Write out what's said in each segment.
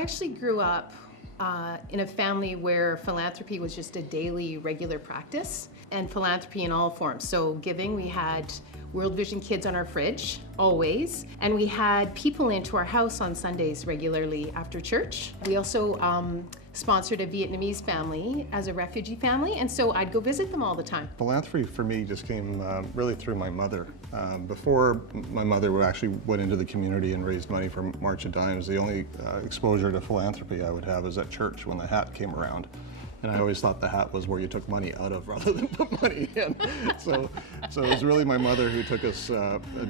I actually grew up in a family where philanthropy was just a daily, regular practice, and philanthropy in all forms. So giving, we had World Vision kids on our fridge, always, and we had people into our house on Sundays regularly after church. We also sponsored a Vietnamese family as a refugee family, and so I'd go visit them all the time. Philanthropy for me just came really through my mother. Before my mother actually went into the community and raised money for March of Dimes, the only exposure to philanthropy I would have is at church when the hat came around. And I always thought the hat was where you took money out of rather than put money in. So it was really my mother who took us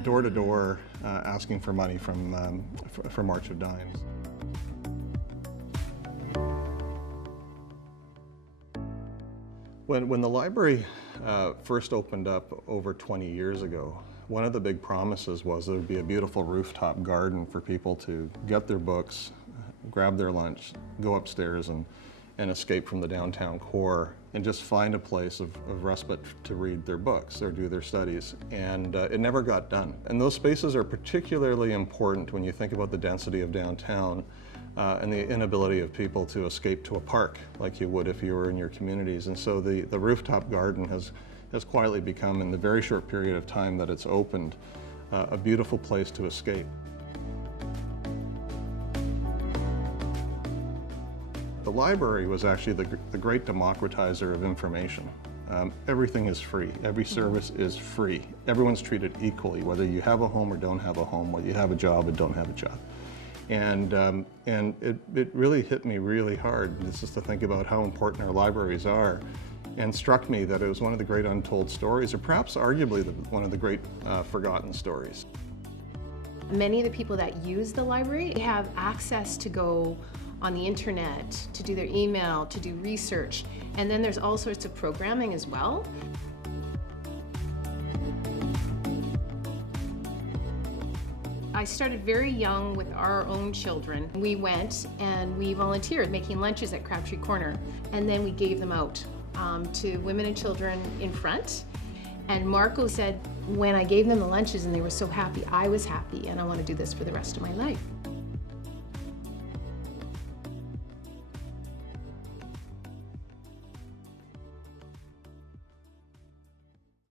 door to door asking for money for March of Dimes. When the library first opened up over 20 years ago, one of the big promises was there would be a beautiful rooftop garden for people to get their books, grab their lunch, go upstairs and escape from the downtown core and just find a place of respite to read their books or do their studies. And it never got done. And those spaces are particularly important when you think about the density of downtown and the inability of people to escape to a park like you would if you were in your communities. And so the rooftop garden has quietly become, in the very short period of time that it's opened, a beautiful place to escape. The library was actually the great democratizer of information. Everything is free. Every service is free. Everyone's treated equally, whether you have a home or don't have a home, whether you have a job or don't have a job. And it really hit me really hard, just to think about how important our libraries are, and struck me that it was one of the great untold stories, or perhaps arguably one of the great forgotten stories. Many of the people that use the library have access to go on the internet, to do their email, to do research, and then there's all sorts of programming as well. I started very young with our own children. We went and we volunteered making lunches at Crabtree Corner, and then we gave them out to women and children in front. And Marco said, when I gave them the lunches and they were so happy, I was happy, and I want to do this for the rest of my life.